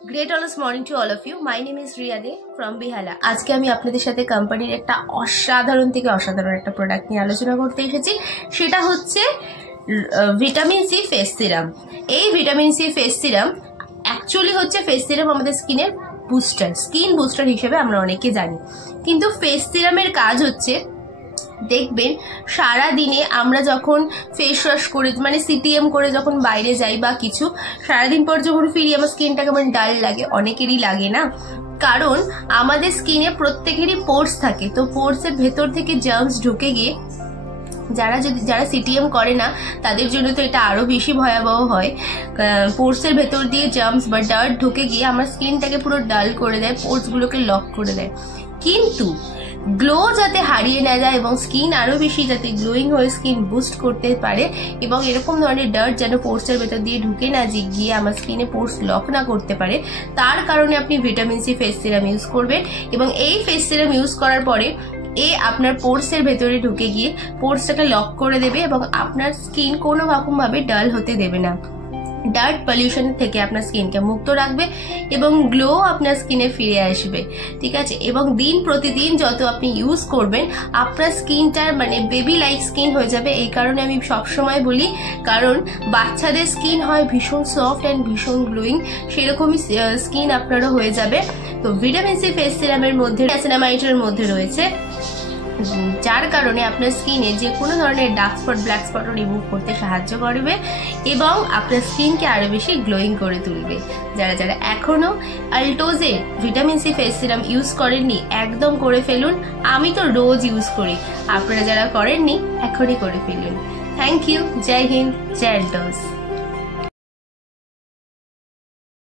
Great all's morning to all of you. My name is Riya De from Behala. আজকে আমি আপনাদের সাথে কোম্পানির একটা অসাধারণ থেকে অসাধারণ একটা প্রোডাক্ট নিয়ে আলোচনা করতে এসেছি। সেটা হচ্ছে ভিটামিন সি ফেস সিরাম। এই vitamin C face serum actually হচ্ছে ফেস সিরাম আমাদের স্কিনের বুস্টার, স্কিন বুস্টার হিসেবে আমরা অনেকে জানি। কিন্তু ফেস সিরামের কাজ হচ্ছে, দেখবেন সারা দিনে আমরা যখন ফেস ওয়াশ করে মানে সিটিএম করে যখন বাইরে যাই বা কিছু, সারাদিন পর যখন ফিরি আমার স্কিনটা কেমন ডাল লাগে, অনেকেরই লাগে না? কারণ আমাদের স্কিনে প্রত্যেকেরই পোর্স থাকে, তো পোর্সের ভেতর থেকে জার্মস ঢুকে গিয়ে যারা সিটিএম করে না তাদের জন্য তো এটা আরো বেশি ভয়াবহ হয়। পোর্সের ভেতর দিয়ে জার্মস বা ডার্ট ঢুকে গিয়ে আমার স্কিনটাকে পুরো ডাল করে দেয়, পোর্সগুলোকে লক করে দেয়। কিন্তু গ্লো যাতে হারিয়ে না যায় এবং স্কিন আরো বেশি যাতে গ্লোয়িং হয়ে স্কিন বুস্ট করতে পারে এবং এরকম ধরনের ডার্ট যেন পোর্সের ভেতর দিয়ে ঢুকে না গিয়ে আমার স্কিনে পোর্স লক না করতে পারে, তার কারণে আপনি vitamin C face serum use করবেন। এবং এই ফেস সিরাম ইউজ করার পরে আপনার পোর্সের ভেতরে ঢুকে গিয়ে পোর্সটাকে লক করে দেবে এবং আপনার স্কিন কোনো রকম ভাবে ডাল হতে দেবে না। ডার্ট পলিউশন থেকে আপনার স্কিনকে মুক্ত রাখবে এবং গ্লো আপনার স্কিনে ফিরে আসবে, ঠিক আছে? এবং দিন প্রতিদিন যত আপনি ইউজ করবেন আপনার স্কিনটার মানে বেবি লাইক স্কিন হয়ে যাবে। এই কারণে আমি সবসময় বলি, কারণ বাচ্চাদের স্কিন হয় ভীষণ সফট অ্যান্ড ভীষণ গ্লোয়িং, সেরকমই স্কিন আপনারও হয়ে যাবে। তো ভিটামিন সি ফেস সিরামের মধ্যে নিয়াসিনামাইডের মধ্যে রয়েছে, যার কারণে আপনার স্কিনে যে কোনো ধরনের ডার্ক স্পট ব্ল্যাক স্পটও রিমুভ করতে সাহায্য করবে এবং আপনার স্কিনকে আরো বেশি গ্লোয়িং করে তুলবে। যারা এখনো আল্টোজের vitamin C face serum use করেননি একদম করে ফেলুন। আমি তো রোজ ইউজ করি, আপনারা যারা করেননি এখনই করে ফেলুন। Thank you. জয় হিন্দ, জয় আল্টোজ।